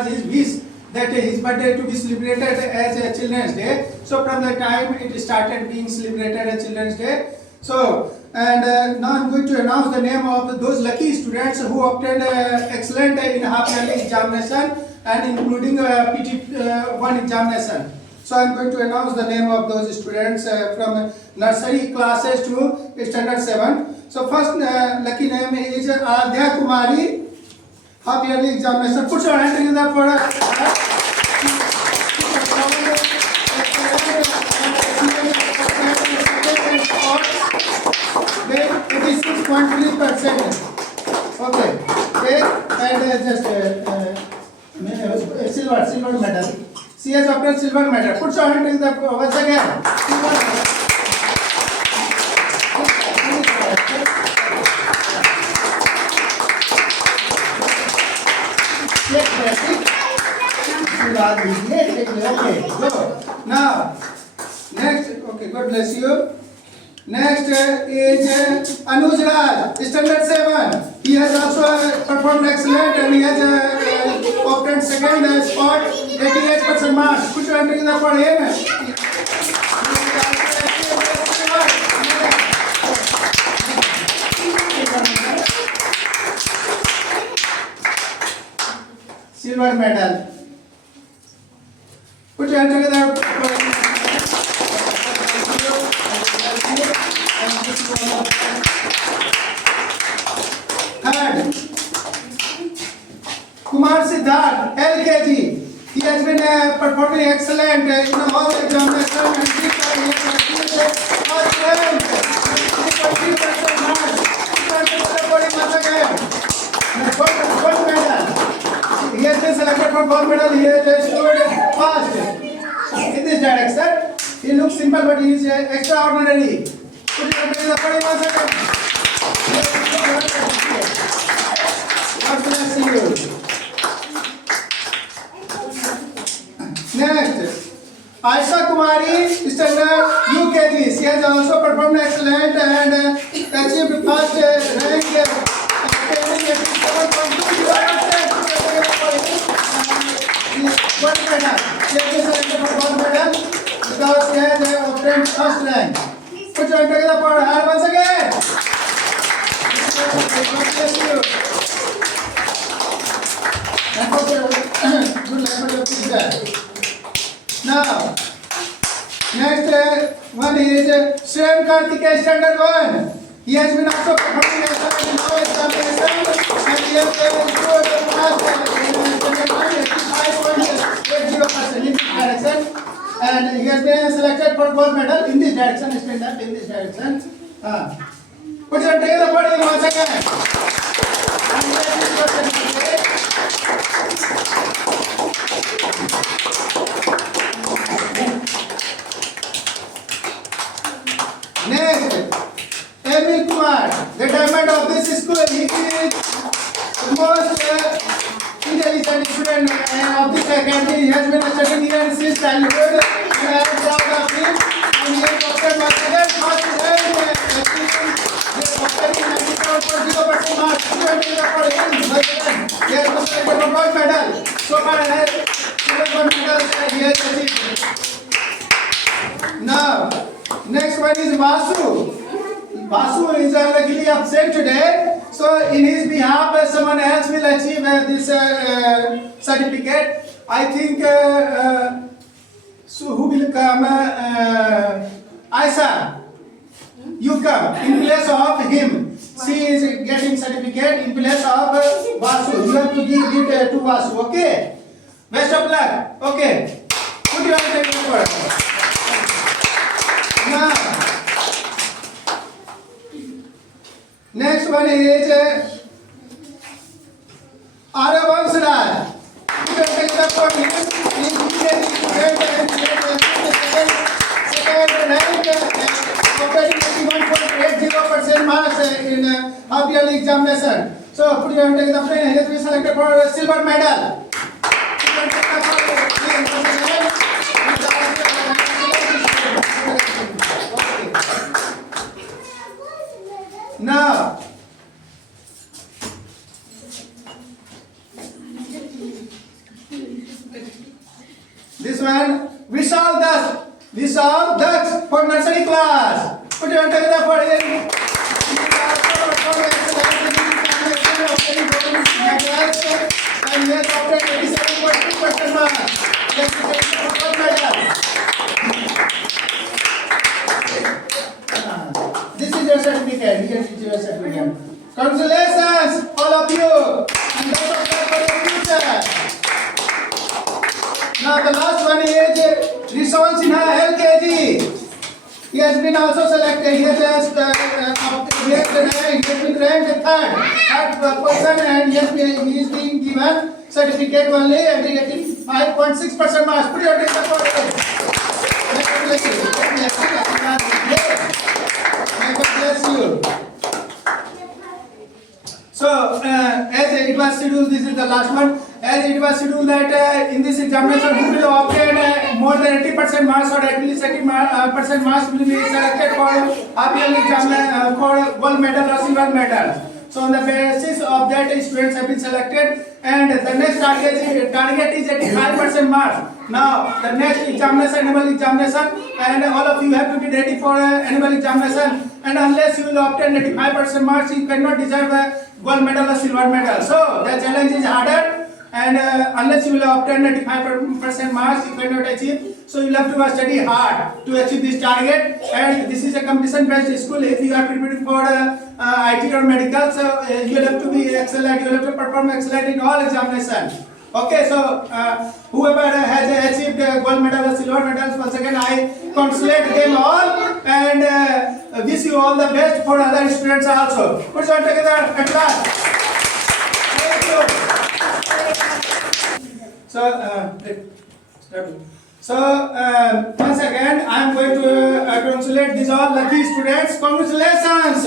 was his wish that his birthday to be celebrated as a Children's Day. So from the time it started being celebrated as Children's Day. So and now I'm going to announce the name of those lucky students who obtained excellent in half yearly examination and including PT1 examination. So I'm going to announce the name of those students from nursery classes to standard 7. So first lucky name is Adya Kumari, half yearly examination. Put your hand together for her. 86.3%. Okay. And just silver medal. She has obtained silver medal. Put your hand together once again. Silver medal. Okay, go. Now, next, okay, God bless you. Next is Anuj Raj, standard 7. He has also performed excellent and he has obtained second spot, 88% marks. Put your hand together for him. Silver medal. Put your hand together for him. Third, Kumar Siddharth, LKG. He has been performing excellent in all the examinations and he has first rank, 3.3% marks. Gold medal. He has been selected for gold medal. He has stood fast in this direction. He looks simple, but he is extraordinary. Put it on the body once again. God bless you. Next, Aisha Kumari, standard UKG. She has also performed excellent and achieved first rank. Gold medal. She has been selected for gold medal because she has obtained first rank. Put your hand together for her once again. God bless you. And for the good level of picture. Now, next one is Shrem Karthikeya, standard 1. He has been also performing excellent in all examinations and he has scored the marks in 85.80% in this direction. And he has been selected for gold medal in this direction. Stand up in this direction. Put your hand together for him once again. Next, Emil Kumar, the diamond of this school. He is the most intelligent student of this academy. He has been studying here since childhood. We are proud of him. And he has obtained once again first rank. He has obtained 97.0% marks. He has been selected for gold medal. So far, silver medal he has achieved. Now, next one is Vasu. Vasu is luckily absent today. So, in his behalf, someone else will achieve this certificate. I think. So, who will come? Aisha, you come in place of him. She is getting certificate in place of Vasu. You have to give it to Vasu. Okay. Best of luck. Okay. Put your hand together. Now, next one is Aravans Raj. You can take the for him. Second rank, obtaining 81.80% marks in half yearly examination. So, put your hand together. He has been selected for silver medal. Now, one, Vishal Das. Vishal Das for nursery class. Put your hand together for him. And he has obtained 87.2% marks. That's the gold medal. This is your certificate. Here is your certificate. Congratulations, all of you. And that's all for your future. Now the last one is Rishon Sinha LKG. He has been also selected. He has been ranked third person, and he is being given certificate only and getting 5.6% marks. Put your hands up for it. May God bless you. So, as it was scheduled, this is the last one. As it was scheduled that in this examination, who will obtain more than 80% marks or at least 80% marks will be selected for RPL exam for gold medal or silver medal. So, on the basis of that, students have been selected, and the next target is 85% marks. Now, the next examination, annual examination, and all of you have to be ready for annual examination. And unless you will obtain 85% marks, you cannot deserve a gold medal or silver medal. So, the challenge is harder. And unless you will obtain 95% marks, you cannot achieve. So you have to study hard to achieve this target. And this is a competition-based school. If you are preparing for IT or medical, so you will have to be excellent. You will have to perform excellent in all examinations. Okay, so whoever has achieved gold medal or silver medals, once again I congratulate them all and wish you all the best for other students also. Put your hands together at last. Thank you. So, once again, I am going to congratulate these all lucky students. Congratulations!